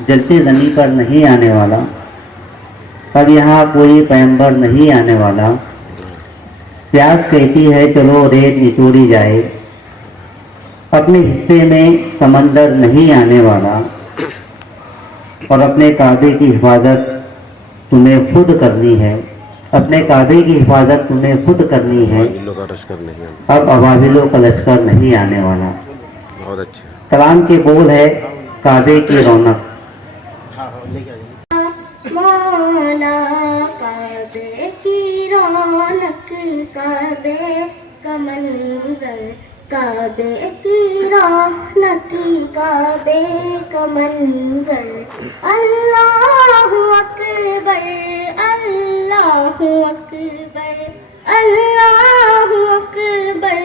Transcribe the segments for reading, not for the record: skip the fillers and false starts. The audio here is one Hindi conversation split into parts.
जलती ज़मीं पर नहीं आने वाला, अब यहाँ कोई पैगंबर नहीं आने वाला। प्यास कहती है चलो रेत निचोड़ी जाए, अपने हिस्से में समंदर नहीं आने वाला, और अपने काबे की हिफाजत तुम्हें खुद करनी है, अपने काबे की हिफाजत तुम्हें खुद करनी है। अब अबाबिलों का लश्कर नहीं आने वाला। बहुत अच्छे। कलाम के बोल है काबे की रौनक। मौला काबे की रौनक, काबे का मंजर, काबे की रौनक, काबे का मंजर। अल्लाहु अकबर, अल्लाहु अकबर, अल्लाहु अकबर,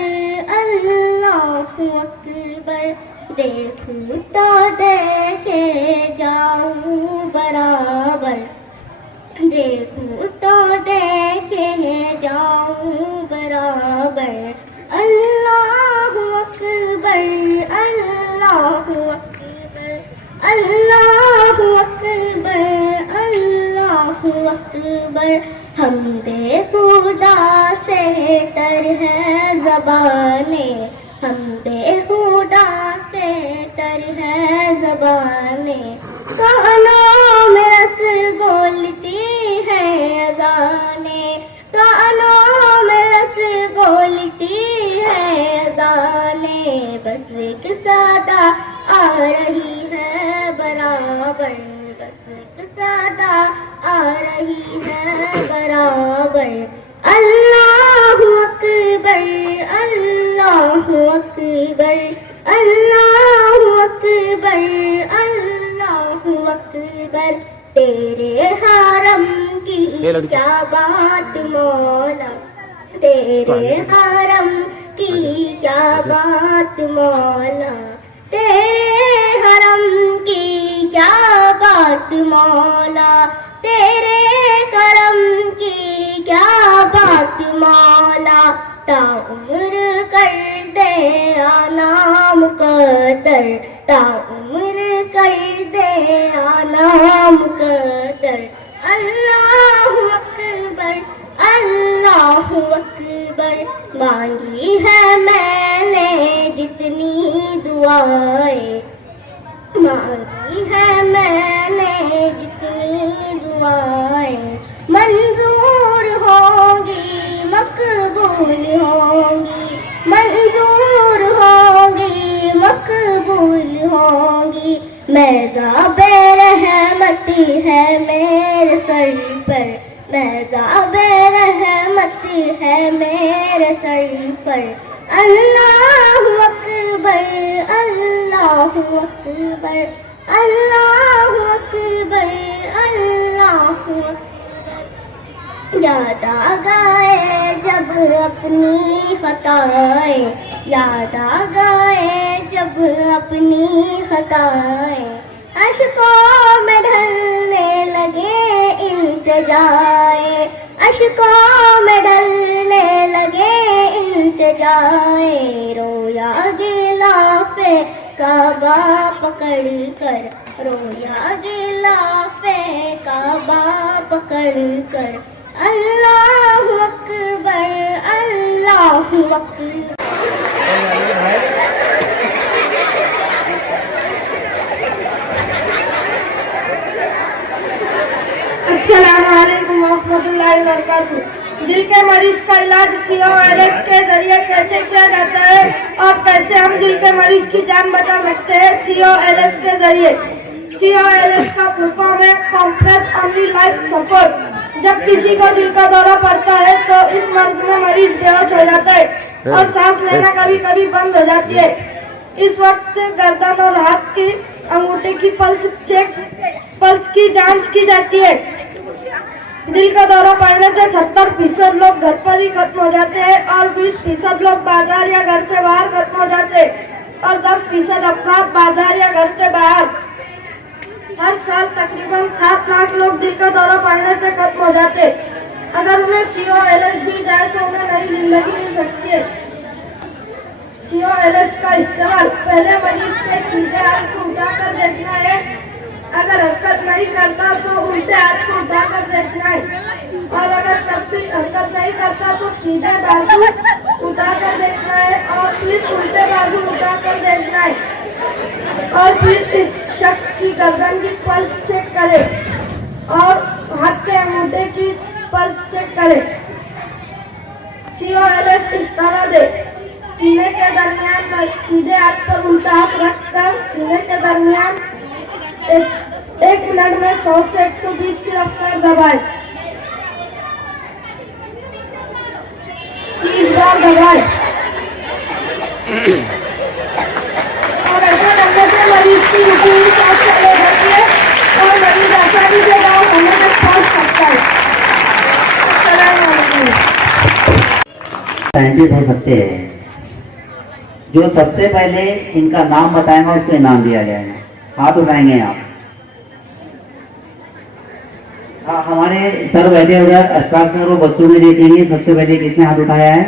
अल्लाहु अकबर। देखूं तो देखे जाऊं बराबर, देखूं तो देखे जाऊं बराबर। अल्लाहु अकबर, अल्लाहु अकबर, अल्लाहु अकबर, अल्लाहु अकबर। हमदे खुदा से तर है ज़बाने, हमदे खुदा से तर है ज़बाने। कानों में रस घोलती है अज़ाने, कानों में रस घोलती है अज़ाने। बस एक सादा आ रही है बराबर, बस एक सादा आ रही है बराबर। अल्लाहु अकबर, अल्लाहु अकबर, अल्लाहु अकबर, अल्लाहु अकबर। तेरे हरम की क्या बात मौला, तेरे हरम की क्या बात मौला, तेरे हरम की क्या बात मौला, तेरे करम की क्या बात मौला। ताउम्र कर दे आना मुकद्दर, ताउम्र कर दे आना मुकद्दर। अल्लाहु अकबर, अल्लाहु अकबर। मांगी है मैंने जितनी दुआएं, मांगी है मैंने जितनी दुआएं। मंजूर होंगी, मकबूल होंगी, मंजूर होंगी, मकबूल होंगी। मैज़ाबे रहमती है मेरे सर पर, मैज़ाबे रहमती है मेरे सर पर। अल्लाहु अकबर, अल्लाहु अकबर, अल्लाहु अकबर, अल्लाहु अकबर। याद आ गए जब अपनी खताएं, याद आ गए जब अपनी खताएं। अश्कों में ढलने लगे इंतजाए, अश्कों में ढलने लगे इंतजाए। रोया गिलाफे काबा पकड़ कर, रोया गिलाफे काबा पकड़ कर। अल्लाहु अकबर, अल्लाहु अकबर। अस्सलामुअलैकुम वरहमतुल्लाहि वबरकातुहू। दिल के मरीज का इलाज COLS के जरिए कैसे किया जाता है और कैसे हम दिल के मरीज की जान बचा सकते हैं COLS के जरिए। COLS का फुल फॉर्म है कॉम्प्लेक्स अर्ली लाइफ सपोर्ट। जब किसी को दिल का दौरा पड़ता है तो इस मर्ज में मरीज बेहोश हो जाता है और सांस लेना कभी कभी बंद हो जाती है। इस वक्त गर्दन और हाथ की अंगूठे की पल्स की जांच की जाती है। दिल का दौरा पड़ने से 70% लोग घर पर ही खत्म हो जाते हैं और 20% लोग बाजार या घर से बाहर खत्म हो जाते हैं और 10% अफराद बाजार या घर से बाहर। हर साल तकरीबन 7 लाख लोग दिल का दौरा पड़ने से खत्म हो जाते। अगर उन्हें COLS दी जाए तो उन्हें नई जिंदगी मिल सकती है। COLS का इस्तेमाल पहले मरीज के सीधे आंख को उठाकर देखना है अगर हरकत नहीं करता तो उल्टे हाथ को उठा कर देखना है, और अगर तब भी हरकत नहीं करता तो सीधे बाजू उठा कर देखना है और फिर उल्टे बाजू उठा कर देखना है, और फिर इस शख्स की गर्दन की पल्स चेक करें और हाथ के अंगूठे की पल्स चेक करें। COLS इस तरह दे, सीने के दरमियान सीधे हाथ पर उल्टा हाथ रखकर सीने के दरमियान एक मिनट में 100 से 120 की रफ्तार दबाए, 30 बार दबाए, और ऐसा करने से मरीज की रूटीन सांस चले जाती है और मरीज आसानी से गाँव होने तक पहुँच सकता है। साइंटिस्ट हो सकते हैं। जो सबसे पहले इनका नाम बताएंगा उसको इनाम दिया जाएगा। हाथ उठाएंगे आप। हाँ, हमारे सर बैठे हो जाए, अशफाक सर वो बच्चों में देखेंगे सबसे पहले किसने हाथ उठाया है।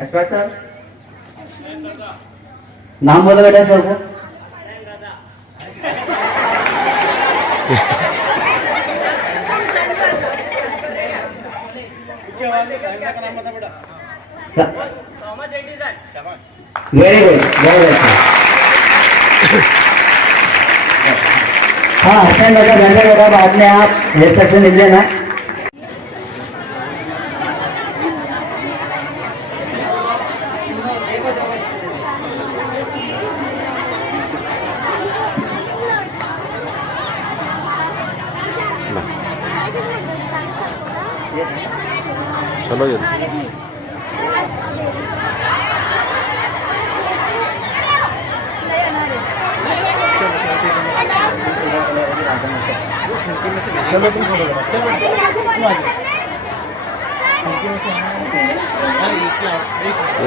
अशफाक सर, नाम बोलो बेटा सर को। वेरी गुड, बहुत अच्छा। हाँ, हसन लगा बैठे होगा, बाद में आप हेयर सेक्शन लिख लेना। चलो ये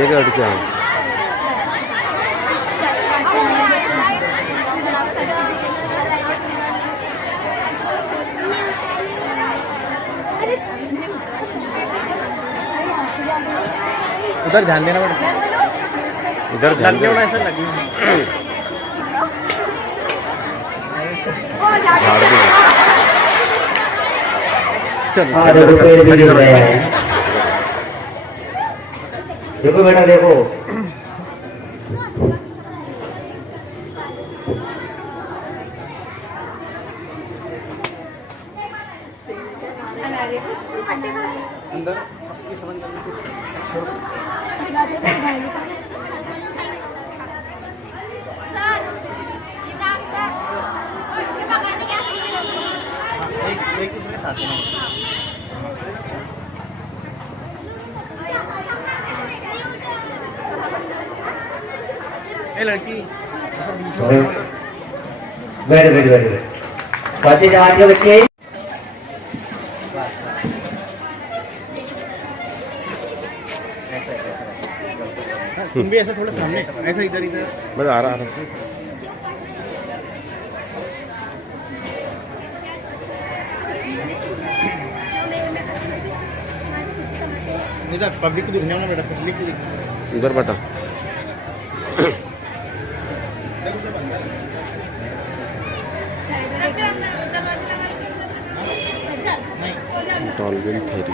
एक लड़कियां उधर ध्यान देना पड़ेगा, इधर ध्यान देना ऐसा लगे देखो बेटा देखो, अंदर एक दूसरे साथ लड़की वेरी वेरी वेरी वेरी पाँच जमात के बच्चे तुम भी ऐसा थोड़ा सामने ऐसा इधर इधर बस आ रहा इधर पब्लिक को दिखने वाला बेटा, पब्लिक को दिखने इधर बेटा डॉल्फिन फेरी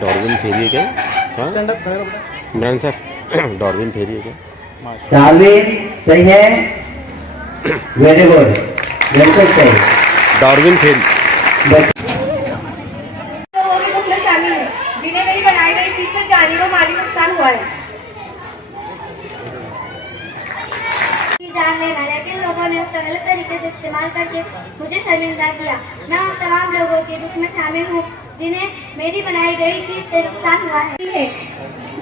डॉल्फिन फेरी है क्या? हाँ इमरान साहब, डॉल्फिन फेरी है क्या? डार्विन सही है, वेरी गुड, बिल्कुल सही। डार्विन फेरी जिन्हें नहीं बनाई गई चीज से जानी और माली नुकसान हुआ है। जान लेना, लेकिन लोगों ने उसका गलत तरीके से इस्तेमाल करके मुझे शर्मिंदा किया। मैं उन तमाम लोगों के दुख में शामिल हूँ जिन्हें मेरी बनाई गई चीज से नुकसान हुआ है।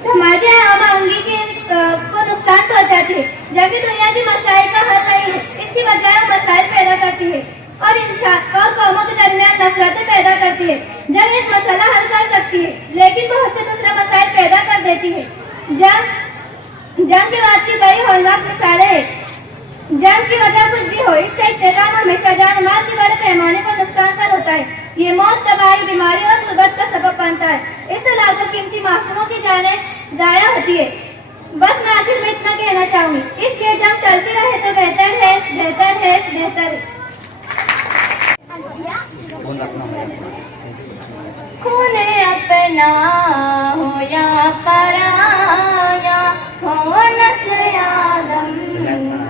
समाज आम आदमी को नुकसान पहुँचाती है, जबकि दुनिया की मसाइल का हल नहीं है। इसकी बजाय मसाइल पैदा करती है और इंसान और कौमों के दरमियान नफरतें पैदा करती है। जब एक मसला हल कर सकती है, लेकिन बहुत से दूसरे मसाइल पैदा कर देती है। जंग के बाद की बड़ी हौलनाक मिसालें हैं। इसका इस्तेमाल हमेशा जान माल के बड़े पैमाने पर नुकसान कर होता है। ये मौत, तबाही, बीमारी और गुर्बत का सबब बनता है। इससे लाखों कीमती मासूमों की जानें जाया होती है। बस मैं आखिर में इतना कहना चाहूंगी, इसलिए जंग चलती रहे तो बेहतर है, बेहतर है, बेहतर है। खून अपना हो या पराया हो, नस्ल आदम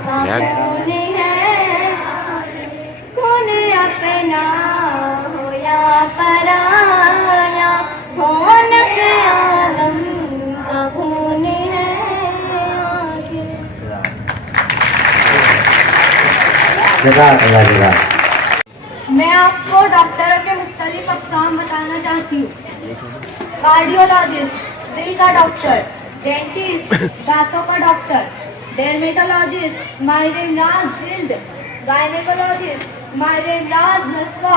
का खून है। खून अपना हो या पराया हो, नस्ल आदम का खून है। जज़ाकल्लाह जज़ाक। मैं आपको डॉक्टरों के मुख्तलिफ अक़साम बताना चाहती हूँ। कार्डियोलॉजिस्ट, दिल का डॉक्टर, डेंटिस्ट, दांतों का डॉक्टर, डर्मेटोलॉजिस्ट, माहिर राज जिल्द, गायनेकोलॉजिस्ट, माहिर राज नस्वा,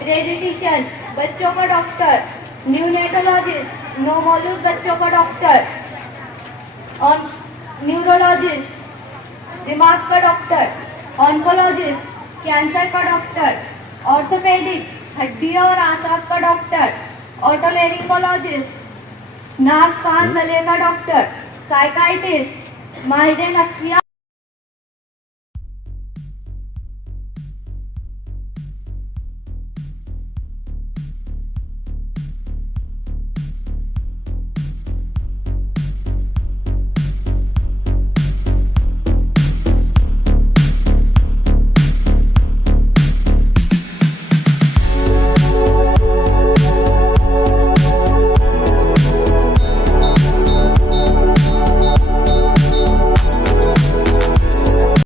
पेडियाट्रिशियन, बच्चों का डॉक्टर, न्यूनेटोलॉजिस्ट, नवमौलूद बच्चों का डॉक्टर, और न्यूरोलॉजिस्ट, दिमाग का डॉक्टर, ऑन्कोलॉजिस्ट, कैंसर का डॉक्टर, ऑर्थोपेडिक, हड्डियों और आसाब का डॉक्टर, ऑटोलेरिंगोलॉजिस्ट, नाक कान गले का डॉक्टर, साइकाइटिस्ट, माहिर नफ्सिया